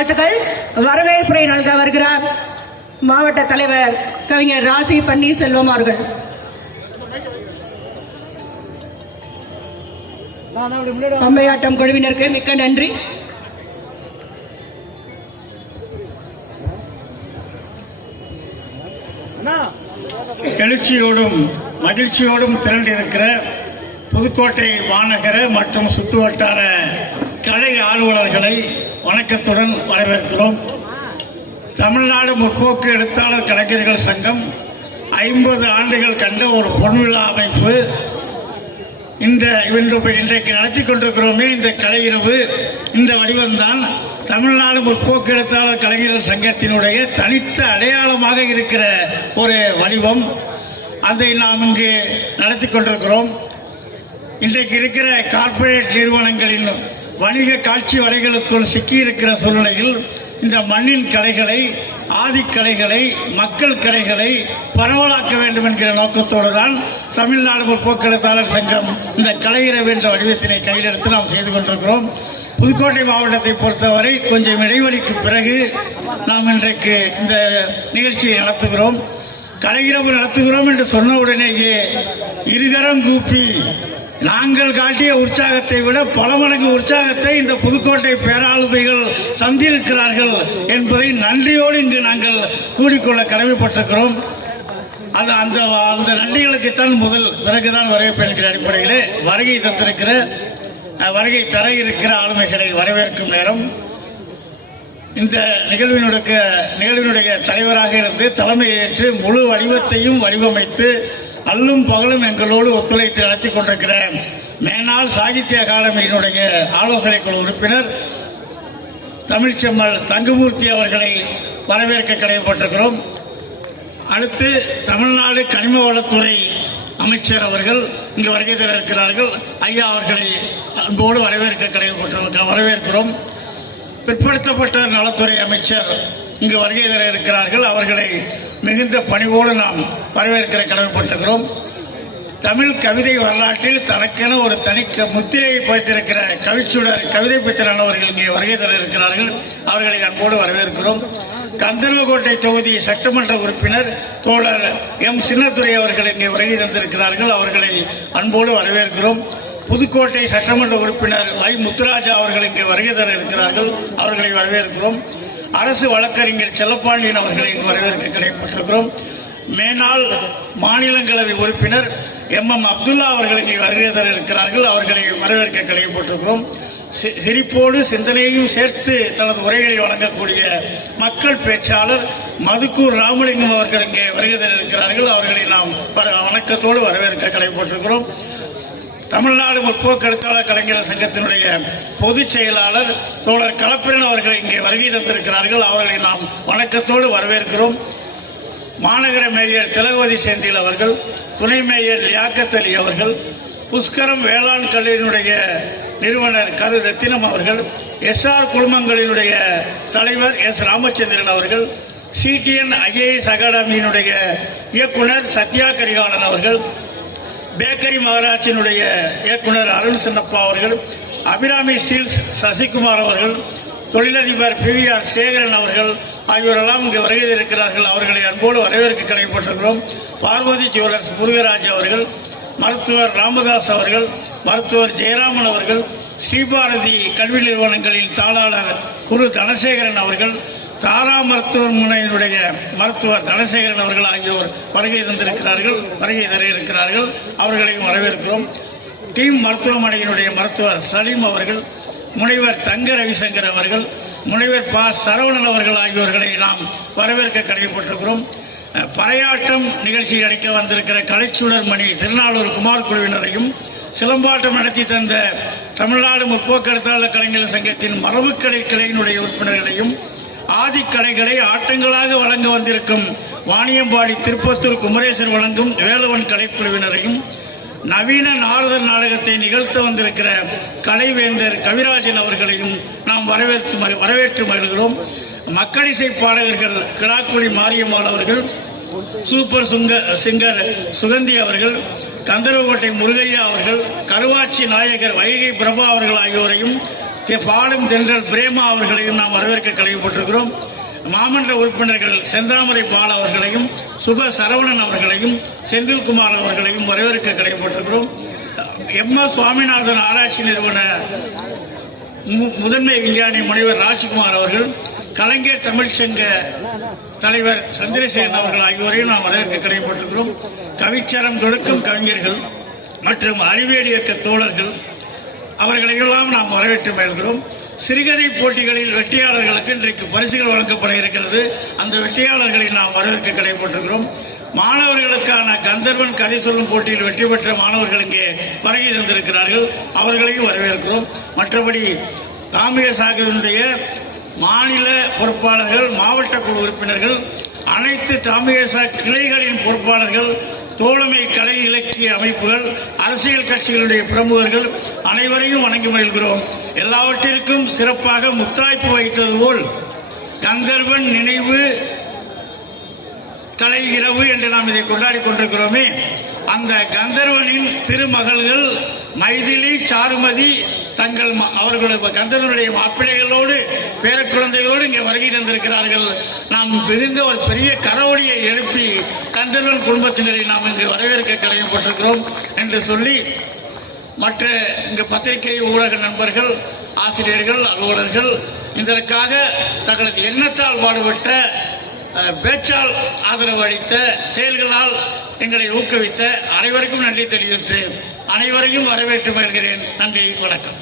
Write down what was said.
வாழ்த்துக்கள். வரவேற்புரை நல்க வருகிறார் மாவட்ட தலைவர் கவிஞர் ராசி பன்னீர்செல்வம் அவர்கள். அம்மையாட்டம் குழுவினருக்கு மிக்க நன்றி. எழுச்சியோடும் மகிழ்ச்சியோடும் திரண்டிருக்கிற புதுக்கோட்டை மாநகர மற்றும் சுற்றுவட்டார கலை ஆர்வலர்களை வணக்கத்துடன் வரவேற்கிறோம். தமிழ்நாடு முற்போக்கு எழுத்தாளர் கலைஞர்கள் சங்கம் ஐம்பது ஆண்டுகள் கண்ட ஒரு பொன்விழா அமைப்பு. இந்த இன்று இன்றைக்கு நடத்தி கொண்டிருக்கிறோமே இந்த கலையிரவு இந்த வடிவம்தான் தமிழ்நாடு முற்போக்கு எழுத்தாளர் கலைஞர்கள் சங்கத்தினுடைய தனித்த அடையாளமாக இருக்கிற ஒரு வடிவம். அதை நாம் இங்கு நடத்தி கொண்டிருக்கிறோம். இன்றைக்கு இருக்கிற கார்ப்பரேட் நிறுவனங்களின் வணிக காட்சி வலைகளுக்குள் சிக்கியிருக்கிற சூழ்நிலையில் இந்த மண்ணின் கலைகளை ஆதிக்கலைகளை மக்கள் கலைகளை பரவலாக்க வேண்டும் என்கிற நோக்கத்தோடு தான் தமிழ்நாடு முற்போக்கெழுத்தாளர் சங்கம் இந்த கலையிறவு என்ற வடிவத்தினை கையில் எடுத்து நாம் செய்து கொண்டிருக்கிறோம். புதுக்கோட்டை மாவட்டத்தை பொறுத்தவரை கொஞ்சம் இடைவெளிக்கு பிறகு நாம் இன்றைக்கு இந்த நிகழ்ச்சியை நடத்துகிறோம். கலையிறவு நடத்துகிறோம் என்று சொன்ன உடனேயே இருகரம் கூப்பி நாங்கள் காட்டிய உற்சாகத்தை விட பல மடங்கு உற்சாகத்தை இந்த புதுக்கோட்டை பேராளுமைகள் தந்திருக்கிறார்கள் என்பதை நன்றியோடு இங்கு நாங்கள் கூறிக்கொள்ள கடமைப்பட்டிருக்கிறோம். அது அந்த அந்த நன்றிகளுக்குத்தான் முதல் பிறகுதான் வரவேற்பு என்கிற அடிப்படையில் வருகை தந்திருக்கிற வருகை தர இருக்கிற ஆளுமைகளை வரவேற்கும் நேரம். இந்த நிகழ்வினுடைய நிகழ்வினுடைய தலைவராக இருந்து தலைமையேற்று முழு வடிவத்தையும் வடிவமைத்து அல்லும் பகலும் எங்களோடு ஒத்துழைத்து நடத்தி கொண்டிருக்கிற மேனாள் சாகித்ய அகாடமியினுடைய ஆலோசனை குழு உறுப்பினர் தமிழ்ச்செம்மல் தங்குமூர்த்தி அவர்களை வரவேற்க கடமைப்பட்டிருக்கிறோம். அடுத்து தமிழ்நாடு கனிம வளத்துறை அமைச்சர் அவர்கள் இங்கு வருகை தர இருக்கிறார்கள். ஐயா அவர்களை அன்போடு வரவேற்க கடமைப்பட்டிருக்க வரவேற்கிறோம். பிற்படுத்தப்பட்ட நலத்துறை அமைச்சர் இங்கு வருகை தர இருக்கிறார்கள். அவர்களை மிகுந்த பணிவோடு நாம் வரவேற்கிற கடமைப்பட்டிருக்கிறோம். தமிழ் கவிதை வரலாற்றில் தனக்கென ஒரு தனி க- முத்திரையை பதித்திருக்கிற கவிச்சுடர் கவிதை பித்தரான அவர்கள் இங்கே வருகை தர இருக்கிறார்கள். அவர்களை அன்போடு வரவேற்கிறோம். கந்தர்வகோட்டை தொகுதி சட்டமன்ற உறுப்பினர் தோழர் எம். சின்னத்துறை அவர்கள் இங்கே வருகை தந்திருக்கிறார்கள். அவர்களை அன்போடு வரவேற்கிறோம். புதுக்கோட்டை சட்டமன்ற உறுப்பினர் வை முத்துராஜா அவர்கள் இங்கே வருகை தர இருக்கிறார்கள். அவர்களை வரவேற்கிறோம். அரசு வழக்கறிஞர் செல்லப்பாண்டியன் அவர்களை இங்கு வரவேற்க கிடைப்பட்டிருக்கிறோம் மேனாள் மாநிலங்களவை உறுப்பினர் எம் எம் அப்துல்லா அவர்கள் இங்கே வருகை தர இருக்கிறார்கள். அவர்களை வரவேற்க கிடைப்பட்டிருக்கிறோம் சி- சிரிப்போடு சிந்தனையையும் சேர்த்து தனது உரைகளை வழங்கக்கூடிய மக்கள் பேச்சாளர் மதுக்கூர் ராமலிங்கம் அவர்கள் இங்கே வருகை தர இருக்கிறார்கள். அவர்களை நாம் வர- வணக்கத்தோடு வரவேற்க கடைபோட்டிருக்கிறோம் தமிழ்நாடு முற்போக்கு எழுத்தாளர் கலைஞர் சங்கத்தினுடைய பொதுச் செயலாளர் தோழர் கலப்பிரன் அவர்கள் இங்கே வருகை தந்திருக்கிறார்கள். அவர்களை நாம் வணக்கத்தோடு வரவேற்கிறோம். மாநகர மேயர் திலகவதி செந்தில் அவர்கள் துணை மேயர் லியாக்கத் அலி அவர்கள் புஷ்கரம் வேளாண் கல்லூரியினுடைய நிறுவனர் கரு ரத்தினம் அவர்கள் எஸ்ஆர் குழுமங்களினுடைய தலைவர் எஸ் ராமச்சந்திரன் அவர்கள் சிடிஎன் ஐஏஎஸ் அகாடமியினுடைய இயக்குனர் சத்யா கரிகாலன் அவர்கள் பேக்கரி மகாராஜினுடைய இயக்குனர் அருண் சின்னப்பா அவர்கள் அபிராமி ஸ்டீல்ஸ் சசிகுமார் அவர்கள் தொழிலதிபர் பி வி ஆர் சேகரன் அவர்கள் ஆகியோரெல்லாம் இங்கு வருகை இருக்கிறார்கள் அவர்களை அன்போடு வரவேற்க கடமைப்பட்டிருக்கிறோம் பார்வதி ஜுவலர்ஸ் முருகராஜ் அவர்கள் மருத்துவர் ராமதாஸ் அவர்கள் மருத்துவர் ஜெயராமன் அவர்கள் ஸ்ரீபாரதி கல்வி நிறுவனங்களின் தாளாளர் குரு தனசேகரன் அவர்கள் தாரா மருத்துவமனையினுடைய மருத்துவர் தனசேகரன் அவர்கள் ஆகியோர் வருகை தந்திருக்கிறார்கள் வருகை தர இருக்கிறார்கள் அவர்களையும் வரவேற்கிறோம். டீம் மருத்துவமனையினுடைய மருத்துவர் சலீம் அவர்கள் முனைவர் தங்க ரவிசங்கர் அவர்கள் முனைவர் ப. சரவணன் அவர்கள் ஆகியோர்களை நாம் வரவேற்க கடமைப்பட்டிருக்கிறோம். பறையாட்டம் நிகழ்ச்சியில் அளிக்க வந்திருக்கிற கலைச்சுடர் மணி திருநாளூர் குமார் குழுவினரையும் சிலம்பாட்டம் நடத்தி தந்த தமிழ்நாடு முற்போக்கு எழுத்தாளர் கலைஞர் சங்கத்தின் மரபுக்கலை கிளையினுடைய உறுப்பினர்களையும் ஆதிக்கலைகளை ஆட்டங்களாக வழங்க வந்திருக்கும் வாணியம்பாடி திருப்பத்தூர் குமரேசன் வழங்கும் வேலவன் கலைக்குழுவினரையும் நவீன நாரதர் நாடகத்தை நிகழ்த்த வந்திருக்கிற கலைவேந்தர் கவிராஜன் அவர்களையும் நாம் வரவேற்று வரவேற்று மகிழ்கிறோம். மக்களிசை பாடகர்கள் கிடாக்குழி மாரியம்மாள் அவர்கள் சூப்பர் சுங்க சிங்கர் சுகந்தி அவர்கள் கந்தரவகோட்டை முருகையா அவர்கள் கருவாச்சி நாயகர் வைகை பிரபா அவர்கள் ஆகியோரையும் பாலும் தென்றல் பிரேமா அவர்களையும் நாம் வரவேற்க கழிவுபட்டிருக்கிறோம் மாமன்ற உறுப்பினர்கள் செந்தாமரை பால் அவர்களையும் சுப சரவணன் அவர்களையும் செந்தில்குமார் அவர்களையும் வரவேற்க கடமைப்பட்டிருக்கிறோம் எம் எஸ் சுவாமிநாதன் ஆராய்ச்சி நிறுவன மு- முதன்மை விஞ்ஞானி முனைவர் ராஜ்குமார் அவர்கள் கலைஞர் தமிழ்ச்சங்க தலைவர் சந்திரசேகரன் அவர்கள் ஆகியோரையும் நாம் வரவேற்க கடமைப்பட்டிருக்கிறோம் கவிச்சரம் தொடுக்கும் கவிஞர்கள் மற்றும் அறிவியல் இயக்க தோழர்கள் அவர்களையெல்லாம் நாம் வரவேற்று மேல்கிறோம் சிறுகதை போட்டிகளில் வெற்றியாளர்களுக்கு இன்றைக்கு பரிசுகள் வழங்கப்பட இருக்கிறது. அந்த வெற்றியாளர்களை நாம் வரவேற்க கடமைப்பட்டிருக்கிறோம் மாணவர்களுக்கான கந்தர்வன் கதை சொல்லும் போட்டியில் வெற்றி பெற்ற மாணவர்கள் இங்கே வருகை தந்திருக்கிறார்கள். அவர்களையும் வரவேற்கிறோம். மற்றபடி தாமிய சாகவினுடைய மாநில பொறுப்பாளர்கள் மாவட்ட குழு உறுப்பினர்கள் அனைத்து தாமியசா கிளைகளின் பொறுப்பாளர்கள் தோழமை கலை இலக்கிய அமைப்புகள் அரசியல் கட்சிகளுடைய பிரமுகர்கள் அனைவரையும் வணங்கி மகிழ்கிறோம். எல்லாவற்றிற்கும் சிறப்பாக முத்தாய்ப்பு வைத்தது போல் கந்தர்வன் நினைவு கலை இரவு என்று நாம் இதை கொண்டாடி கொண்டிருக்கிறோமே அந்த கந்தர்வனின் திருமகள்கள் மைதிலி சாருமதி தங்கள் அவர்களுடைய கந்தர்வனுடைய மாப்பிள்ளைகளோடு பேரக்குழந்தைகளோடு இங்கே வருகை தந்திருக்கிறார்கள். நாம் மிகுந்த ஒரு பெரிய கரவொலியை எழுப்பி கந்தர்வன் குடும்பத்தினரை நாம் இங்கு வரவேற்க கடமைப்பட்டிருக்கிறோம் என்று சொல்லி மற்ற இங்கு பத்திரிகை ஊடக நண்பர்கள் ஆசிரியர்கள் அலுவலர்கள் இதற்காக தங்களது எண்ணத்தால் பாடுபட்ட பேச்சால் ஆதரவு அளித்த செயல்களால் எங்களை ஊக்குவித்த அனைவருக்கும் நன்றி தெரிவித்து அனைவரையும் வரவேற்று வருகிறேன் நன்றி வணக்கம்.